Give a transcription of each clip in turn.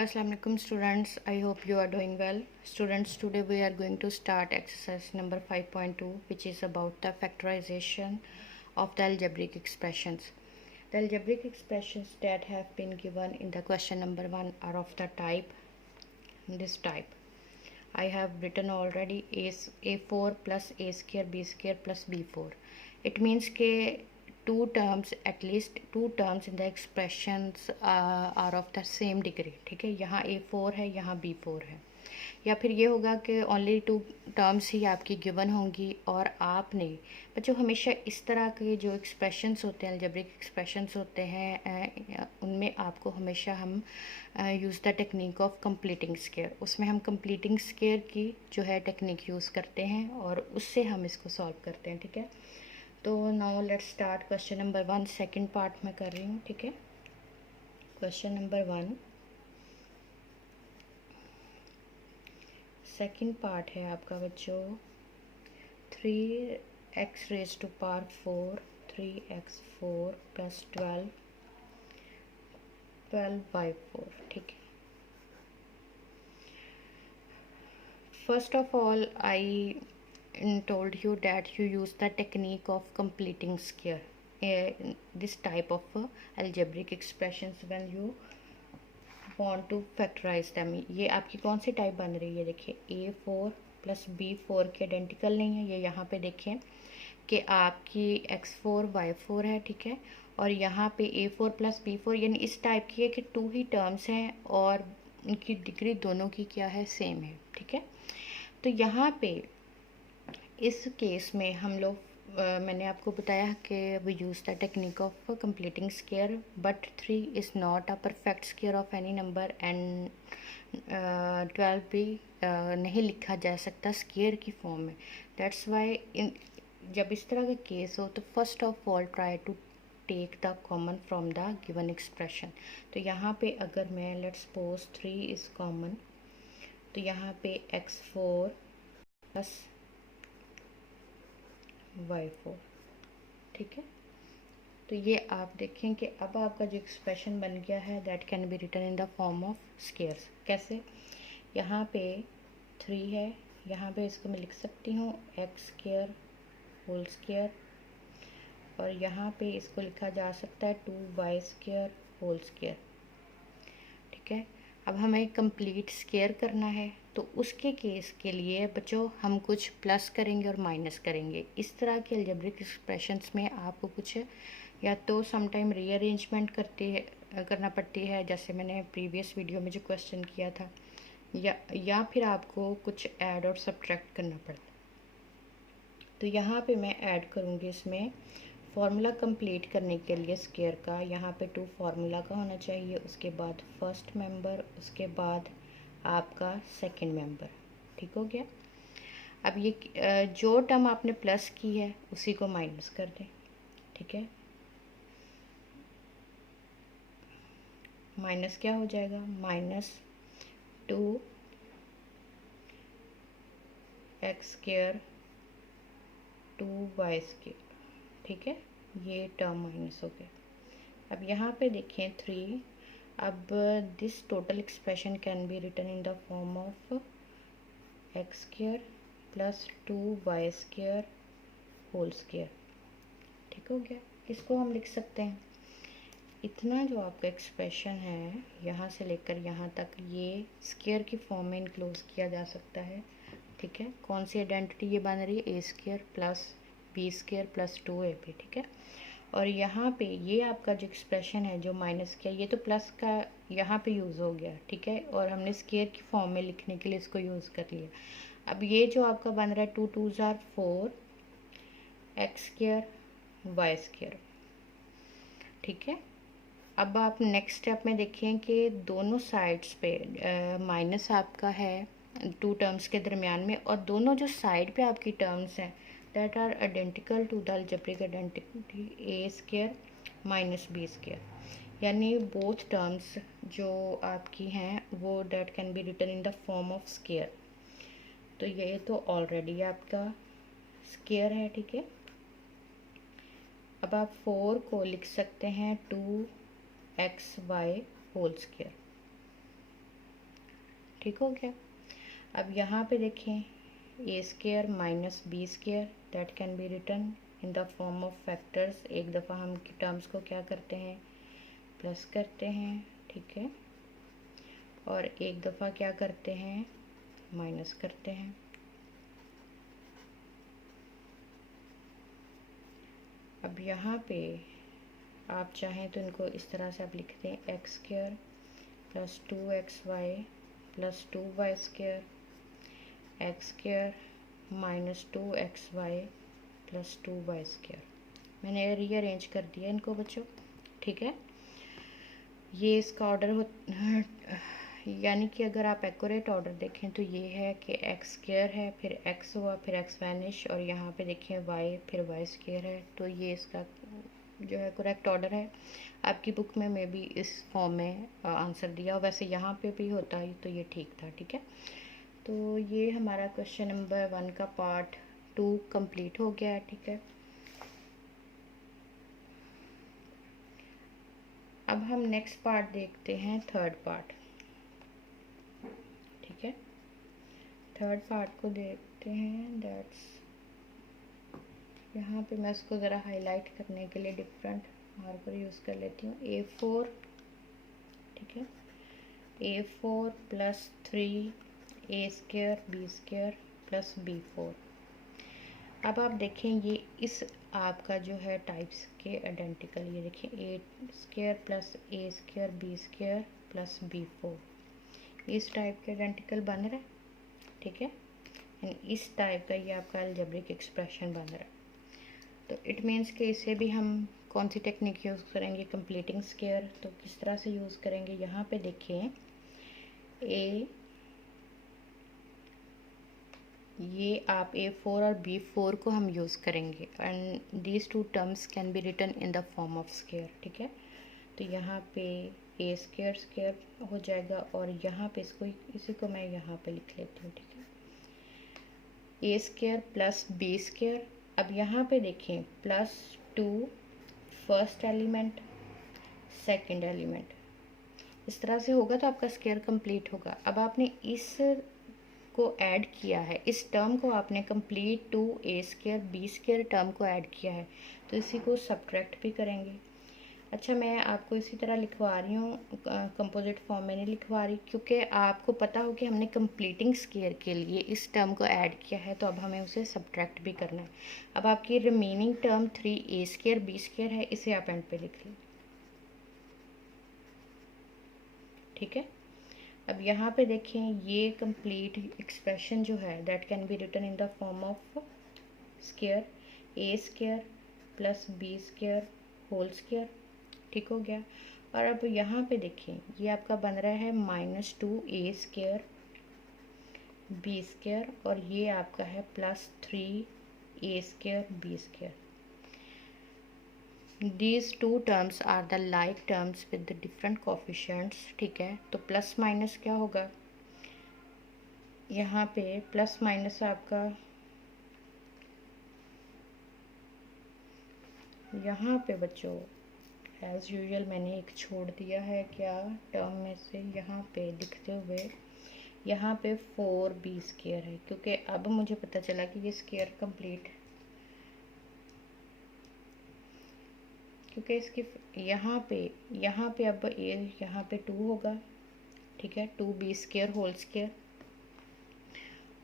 Assalamu alaikum students, I hope you are doing well. Students, today we are going to start exercise number 5.2, which is about the factorization of the algebraic expressions. The algebraic expressions that have been given in the question number 1 are of the type, this type. I have written already a4 plus a square b square plus b4. It means के at least two terms in the expressions are of the same degree. ठीक है, यहाँ a4 है, यहाँ b4 है. या फिर ये होगा कि ओनली टू टर्म्स ही आपकी गिवन होंगी और आपने बच्चों हमेशा इस तरह के जो एक्सप्रेशंस होते हैं, अलजेब्रिक एक्सप्रेशंस होते हैं, उनमें आपको हमेशा हम use the technique of completing square, उसमें हम कंप्लीटिंग स्क्वायर की जो है टेक्निक यूज़ करते हैं और उससे हम इसको सॉल्व करते हैं. ठीक है, तो now let's start question number 1. Second part में कर रही हूँ. ठीक है, क्वेश्चन नंबर 1 सेकेंड पार्ट है आपका बच्चों. 3x raise to power 4 3x4 plus 12y4. ठीक है, first of all I told you that you use the technique of completing square, this type of algebraic expressions when you want to factorize them. ये आपकी कौन सी type बन रही है? देखिए a4 plus b4 के आइडेंटिकल नहीं है. ये यहाँ पे देखें कि आपकी x4 y4 है. ठीक है, और यहाँ पे a4 प्लस b4 यानी इस टाइप की है कि टू ही टर्म्स हैं और उनकी डिग्री दोनों की क्या है? सेम है. ठीक है, तो यहाँ पे इस केस में हम लोग मैंने आपको बताया कि we use the technique of completing square, but 3 is not a perfect square of any number and 12 भी नहीं लिखा जा सकता स्क्वायर की फॉर्म में. दैट्स वाई जब इस तरह का केस हो तो first of all try to take the common from the given expression. तो यहाँ पे अगर मैं लेट्स सपोज 3 इज़ कॉमन, तो यहाँ पे x4 प्लस y4. ठीक है, तो ये आप देखें कि अब आपका जो एक्सप्रेशन बन गया है that can be written in the form of squares. कैसे? यहाँ पे 3 है, यहाँ पे इसको मैं लिख सकती हूँ x स्क्वायर होल स्क्वायर, और यहाँ पे इसको लिखा जा सकता है 2y स्क्वायर होल स्क्वायर. ठीक है, अब हमें कंप्लीट स्क्वायर करना है तो उसके केस के लिए बच्चों हम कुछ प्लस करेंगे और माइनस करेंगे. इस तरह के अलजेब्रिक एक्सप्रेशंस में आपको कुछ या तो समटाइम रीअरेंजमेंट करना पड़ती है, जैसे मैंने प्रीवियस वीडियो में जो क्वेश्चन किया था, या फिर आपको कुछ ऐड और सब्ट्रैक्ट करना पड़ता. तो यहाँ पे मैं ऐड करूँगी इसमें फार्मूला कंप्लीट करने के लिए स्क्वायर का. यहाँ पे 2 फार्मूला का होना चाहिए, उसके बाद फर्स्ट मेंबर, उसके बाद आपका सेकंड मेंबर. ठीक हो गया. अब ये जो टर्म आपने प्लस की है उसी को माइनस कर दें. ठीक है, माइनस क्या हो जाएगा? -2 x स्क्वायर 2y स्क्वायर. ठीक है, ये टर्म माइनस हो गया. अब यहाँ पे देखें 3. अब this total expression can be written in the form of x square plus 2y square whole square. ठीक हो गया. इसको हम लिख सकते हैं इतना जो आपका एक्सप्रेशन है यहाँ से लेकर यहाँ तक ये स्क्वायर की फॉर्म में इनक्लोज किया जा सकता है. ठीक है, कौन सी आइडेंटिटी ये बन रही है? a square plus b square plus 2ab. ठीक है, और यहाँ पे ये आपका जो एक्सप्रेशन है जो माइनस किया, ये तो प्लस का यहाँ पे यूज़ हो गया. ठीक है, और हमने स्क्वायर की फॉर्म में लिखने के लिए इसको यूज़ कर लिया. अब ये जो आपका बन रहा है 2 2 ज़ार 4 x स्क्वायर y स्क्वायर. ठीक है, अब आप नेक्स्ट स्टेप में देखें कि दोनों साइड्स पे माइनस आपका है 2 टर्म्स के दरमियान में, और दोनों जो साइड पे आपकी टर्म्स हैं that are identical to the algebraic identity a square minus b square. यानी बोथ टर्म्स जो आपकी हैं वो that can be written in the form of square. तो ये तो ऑलरेडी आपका स्क्वायर है. ठीक है, अब आप 4 को लिख सकते हैं 2xy होल स्क्वायर. ठीक हो गया। अब यहाँ पे देखें A square minus B square that can be written in the form of factors. एक दफ़ा हम टर्म्स को क्या करते हैं, प्लस करते हैं, ठीक है, और एक दफ़ा क्या करते हैं, माइनस करते हैं। अब यहाँ पे आप चाहें तो इनको इस तरह से आप लिखते हैं x square plus 2xy plus 2y square x square minus 2xy plus 2y square. मैंने रीअरेंज कर दिया इनको बच्चों, ठीक है। ये इसका ऑर्डर हो, यानी कि अगर आप एक्यूरेट ऑर्डर देखें तो ये है कि एक्स स्क्वायर है, फिर एक्स हुआ, फिर एक्स वैनिश, और यहाँ पे देखें वाई, फिर वाई स्क्वायर है। तो ये इसका जो है करेक्ट ऑर्डर है। आपकी बुक में मैं भी इस फॉर्म में आंसर दिया, वैसे यहाँ पे भी होता है तो ये ठीक था, ठीक है। तो ये हमारा क्वेश्चन नंबर 1 का पार्ट 2 कंप्लीट हो गया है, ठीक है। अब हम नेक्स्ट पार्ट देखते हैं, थर्ड पार्ट, ठीक है। थर्ड पार्ट को देखते हैं, दैट्स यहाँ पे मैं इसको ज़रा हाईलाइट करने के लिए डिफरेंट मार्कर यूज़ कर लेती हूँ। A4, ठीक है, A4 plus 3 A square B square plus B4। अब आप देखें ये इस आपका जो है टाइप्स के आइडेंटिकल, ये देखें A square plus A square B square plus B4, इस टाइप के आइडेंटिकल बन रहा है, ठीक है। इस टाइप का ये आपका अलजेब्रिक एक्सप्रेशन बन रहा है। तो इट मीन्स कि इसे भी हम कौन सी टेक्निक यूज़ करेंगे, कंप्लीटिंग स्क्वायर। तो किस तरह से यूज़ करेंगे, यहाँ पे देखें ये आप A4 और B4 को हम यूज़ करेंगे, and these two terms can be written in the form of square, ठीक है। तो यहाँ पे A स्क्वायर स्क्वायर हो जाएगा, और यहाँ पे इसी को मैं यहाँ पे लिख लेती हूँ, ठीक है। A square plus B square. अब यहाँ पे देखें plus 2 first element second element, इस तरह से होगा तो आपका स्क्वायर कंप्लीट होगा। अब आपने इस को ऐड किया है, इस टर्म को आपने complete two A square B square term को ऐड किया है, तो इसी को सब्ट्रैक्ट भी करेंगे। अच्छा, मैं आपको इसी तरह लिखवा रही हूँ, कंपोजिट फॉर्म में नहीं लिखवा रही, क्योंकि आपको पता हो कि हमने कंप्लीटिंग स्क्वायर के लिए इस टर्म को ऐड किया है, तो अब हमें उसे सब्ट्रैक्ट भी करना है। अब आपकी remaining term 3A square B square है, इसे आप एंड पे लिख लें, ठीक है। अब यहाँ पे देखें ये कंप्लीट एक्सप्रेशन जो है that can be written in the form of square A square plus B square whole square, ठीक हो गया। और अब यहाँ पे देखें ये आपका बन रहा है -2A स्क्वायर B स्क्वायर, और ये आपका है plus 3A square B square. These two terms are the like terms with the different coefficients, ठीक है। तो प्लस माइनस क्या होगा, यहाँ पे प्लस माइनस आपका, यहाँ पे बच्चों एज यूजुअल मैंने एक छोड़ दिया है क्या टर्म में से, यहाँ पे लिखते हुए यहाँ पे 4B स्क्वायर है, क्योंकि अब मुझे पता चला कि ये स्क्वायर कंप्लीट, क्योंकि इसकी यहाँ पे अब यहाँ पे 2 होगा, ठीक है, 2B स्क्वायर होल स्क्वायर,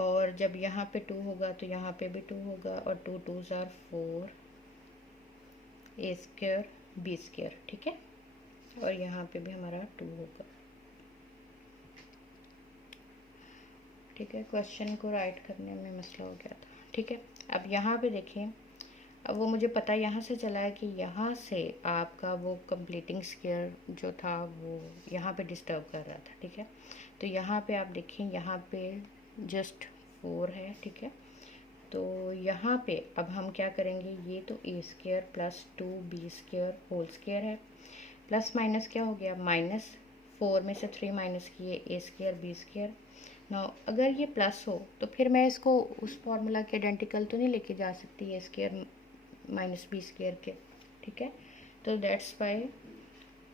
और जब यहाँ पे 2 होगा तो यहाँ पे भी 2 होगा, और 2 2s are 4A square B square, ठीक है, और यहाँ पे भी हमारा 2 होगा, ठीक है। क्वेश्चन को राइट करने में मसला हो गया था, ठीक है। अब यहाँ पे देखें, अब वो मुझे पता यहाँ से चला है कि यहाँ से आपका वो कंप्लीटिंग स्क्वायर जो था वो यहाँ पे डिस्टर्ब कर रहा था, ठीक है। तो यहाँ पे आप देखें, यहाँ पे जस्ट 4 है, ठीक है। तो यहाँ पे अब हम क्या करेंगे, ये तो A square plus 2B square whole square है, प्लस माइनस क्या हो गया, -4 में से 3 माइनस किए A स्क्वायर B स्क्वायर। ना अगर ये प्लस हो तो फिर मैं इसको उस फॉर्मूला के आइडेंटिकल तो नहीं लेके जा सकती A square minus B square के, ठीक है। तो दैट्स वाई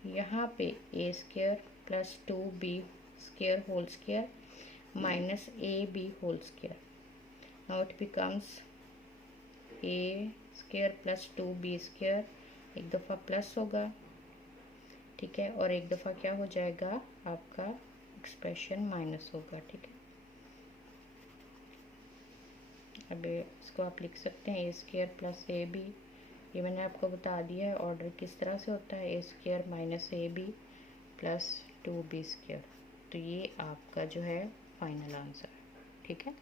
यहाँ पे A square plus 2B square whole square, minus ab whole square. Now it becomes a square plus 2b square, एक दफ़ा प्लस होगा, ठीक है, और एक दफ़ा क्या हो जाएगा आपका एक्सप्रेशन माइनस होगा, ठीक है। अब इसको आप लिख सकते हैं ए स्क्वायर प्लस ए बी, ये मैंने आपको बता दिया है ऑर्डर किस तरह से होता है, A square minus A B plus 2b square. तो ये आपका जो है फाइनल आंसर है, ठीक है।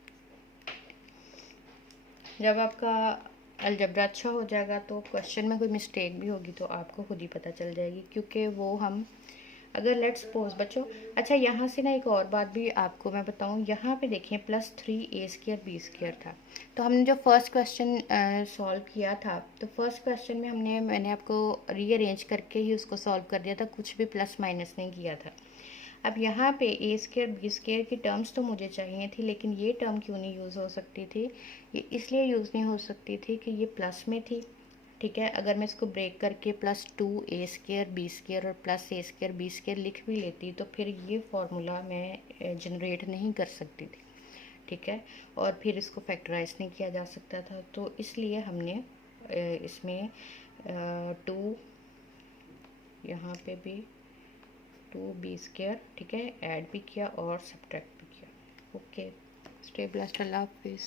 जब आपका अलजबरा अच्छा हो जाएगा तो क्वेश्चन में कोई मिस्टेक भी होगी तो आपको खुद ही पता चल जाएगी, क्योंकि वो हम अगर लेट्स सपोज बच्चों, अच्छा यहाँ से ना एक और बात भी आपको मैं बताऊँ, यहाँ पे देखें +3a² b² था, तो हमने जो फर्स्ट क्वेश्चन सॉल्व किया था, तो फर्स्ट क्वेश्चन में मैंने आपको रीअरेंज करके ही उसको सॉल्व कर दिया था, कुछ भी प्लस माइनस नहीं किया था। अब यहाँ पे a² b² की टर्म्स तो मुझे चाहिए थी, लेकिन ये टर्म क्यों नहीं यूज़ हो सकती थी, ये इसलिए यूज़ नहीं हो सकती थी कि ये प्लस में थी, ठीक है। अगर मैं इसको ब्रेक करके +2a² b² और +a² b² लिख भी लेती तो फिर ये फार्मूला मैं जनरेट नहीं कर सकती थी, ठीक है, और फिर इसको फैक्टराइज नहीं किया जा सकता था, तो इसलिए हमने इसमें 2 यहाँ पे भी 2b², ठीक है, ऐड भी किया और सब्ट्रैक्ट भी किया। ओके, स्टे ब्लेस्ड, अल्लाह हाफिज़।